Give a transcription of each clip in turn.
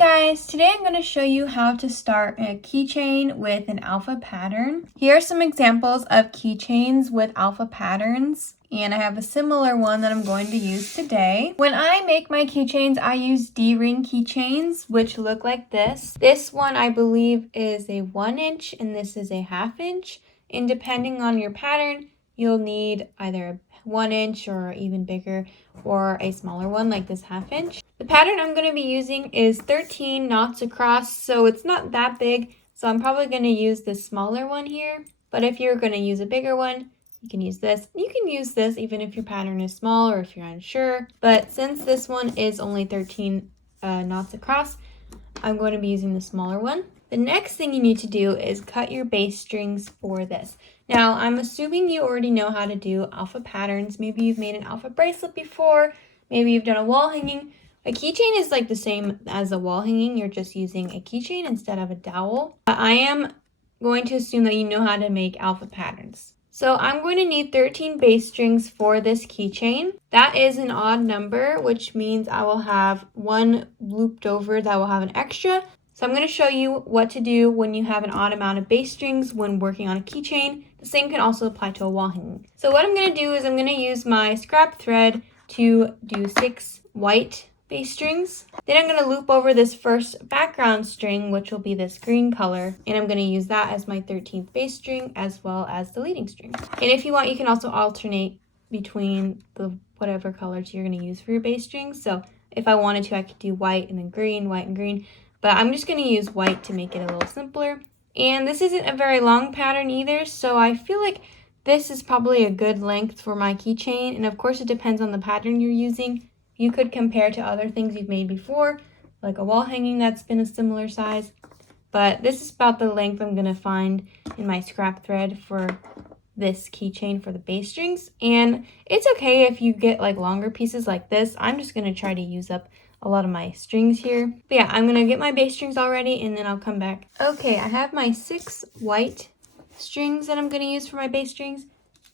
guys, today I'm going to show you how to start a keychain with an alpha pattern. Here are some examples of keychains with alpha patterns, and I have a similar one that I'm going to use today. When I make my keychains, I use D-ring keychains, which look like this. This one I believe is a 1 inch and this is a 1/2 inch. And depending on your pattern, you'll need either a 1 inch or even bigger, or a smaller one like this 1/2 inch. The pattern I'm going to be using is 13 knots across, so it's not that big. So I'm probably going to use this smaller one here. But if you're going to use a bigger one, you can use this. You can use this even if your pattern is small or if you're unsure. But since this one is only 13 knots across, I'm going to be using the smaller one. The next thing you need to do is cut your base strings for this. Now, I'm assuming you already know how to do alpha patterns. Maybe you've made an alpha bracelet before. Maybe you've done a wall hanging. A keychain is like the same as a wall hanging. You're just using a keychain instead of a dowel. But I am going to assume that you know how to make alpha patterns. So I'm going to need 13 base strings for this keychain. That is an odd number, which means I will have one looped over that will have an extra. So I'm going to show you what to do when you have an odd amount of base strings when working on a keychain. The same can also apply to a wall hanging. So what I'm going to do is I'm going to use my scrap thread to do 6 white base strings. Then I'm going to loop over this first background string, which will be this green color, and I'm going to use that as my 13th base string as well as the leading string. And if you want, you can also alternate between the whatever colors you're going to use for your base strings. So if I wanted to, I could do white and then green, white and green, but I'm just going to use white to make it a little simpler. And this isn't a very long pattern either, so I feel like this is probably a good length for my keychain. And of course, it depends on the pattern you're using. You could compare to other things you've made before, like a wall hanging that's been a similar size. But this is about the length I'm going to find in my scrap thread for this keychain for the base strings. And it's okay if you get like longer pieces like this. I'm just going to try to use up a lot of my strings here. But yeah, I'm going to get my base strings all ready and then I'll come back. Okay, I have my 6 white strings that I'm going to use for my base strings.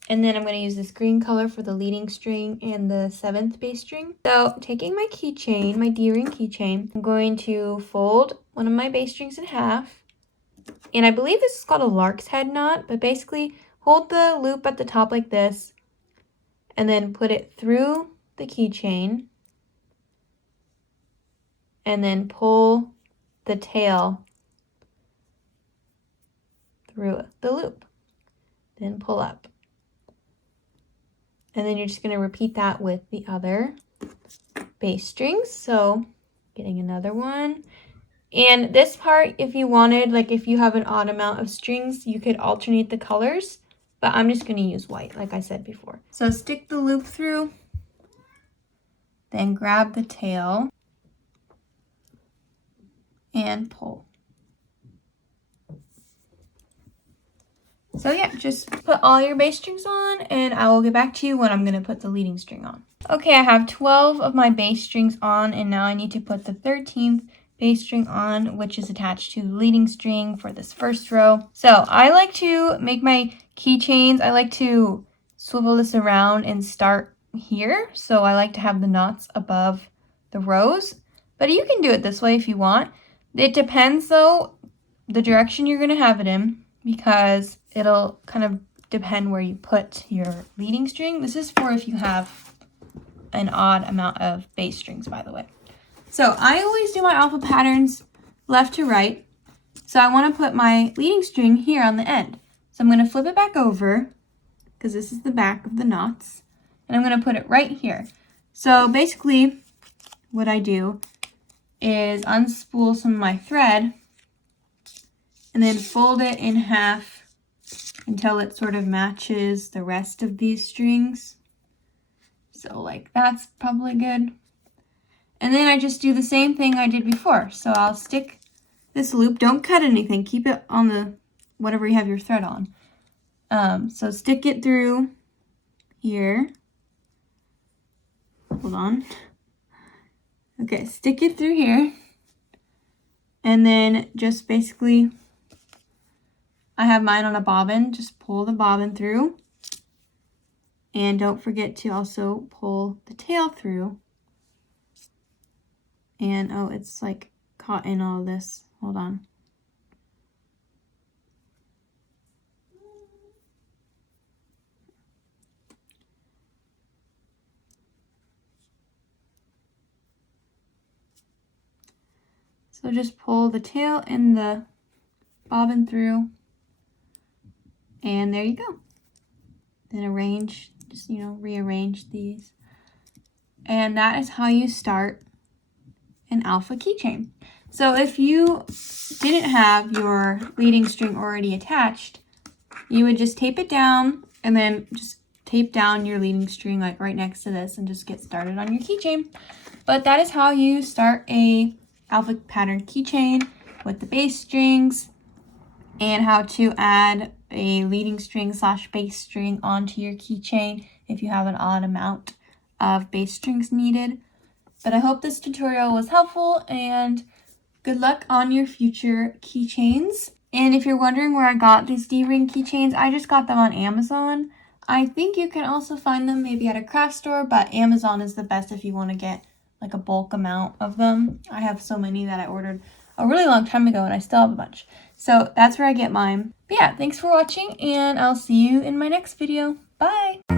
And then I'm going to use this green color for the leading string and the 7th base string. So taking my keychain, my D-ring keychain, I'm going to fold one of my base strings in half. And I believe this is called a lark's head knot, but basically hold the loop at the top like this and then put it through the keychain and then pull the tail through the loop. Then pull up. And then you're just going to repeat that with the other base strings. So getting another one. And this part, if you wanted, like if you have an odd amount of strings, you could alternate the colors. But I'm just going to use white, like I said before. So stick the loop through. Then grab the tail. And pull. So yeah, just put all your base strings on and I will get back to you when I'm going to put the leading string on. Okay, I have 12 of my base strings on and now I need to put the 13th base string on, which is attached to the leading string for this first row. So I like to make my keychains, I like to swivel this around and start here. So I like to have the knots above the rows, but you can do it this way if you want. It depends though, the direction you're going to have it in, because it'll kind of depend where you put your leading string. This is for if you have an odd amount of base strings, by the way. So I always do my alpha patterns left to right. So I want to put my leading string here on the end. So I'm going to flip it back over, because this is the back of the knots. And I'm going to put it right here. So basically, what I do is unspool some of my thread and then fold it in half until it sort of matches the rest of these strings. So like that's probably good. And then I just do the same thing I did before. So I'll stick this loop, don't cut anything, keep it on the whatever you have your thread on. So stick it through here. Hold on. Okay, stick it through here. And then just basically, I have mine on a bobbin, just pull the bobbin through. And don't forget to also pull the tail through. And oh, it's like caught in all this. Hold on. So just pull the tail and the bobbin through, and there you go. Then arrange, just, you know, rearrange these. And that is how you start an alpha keychain. So if you didn't have your leading string already attached, you would just tape it down and then just tape down your leading string like right next to this and just get started on your keychain. But that is how you start a alpha pattern keychain with the bass strings, and how to add a leading string / bass string onto your keychain if you have an odd amount of bass strings needed. But I hope this tutorial was helpful, and good luck on your future keychains. And if you're wondering where I got these D-ring keychains, I just got them on Amazon. I think you can also find them maybe at a craft store, but Amazon is the best if you want to get like a bulk amount of them. I have so many that I ordered a really long time ago and I still have a bunch. So that's where I get mine. But yeah, thanks for watching, and I'll see you in my next video. Bye!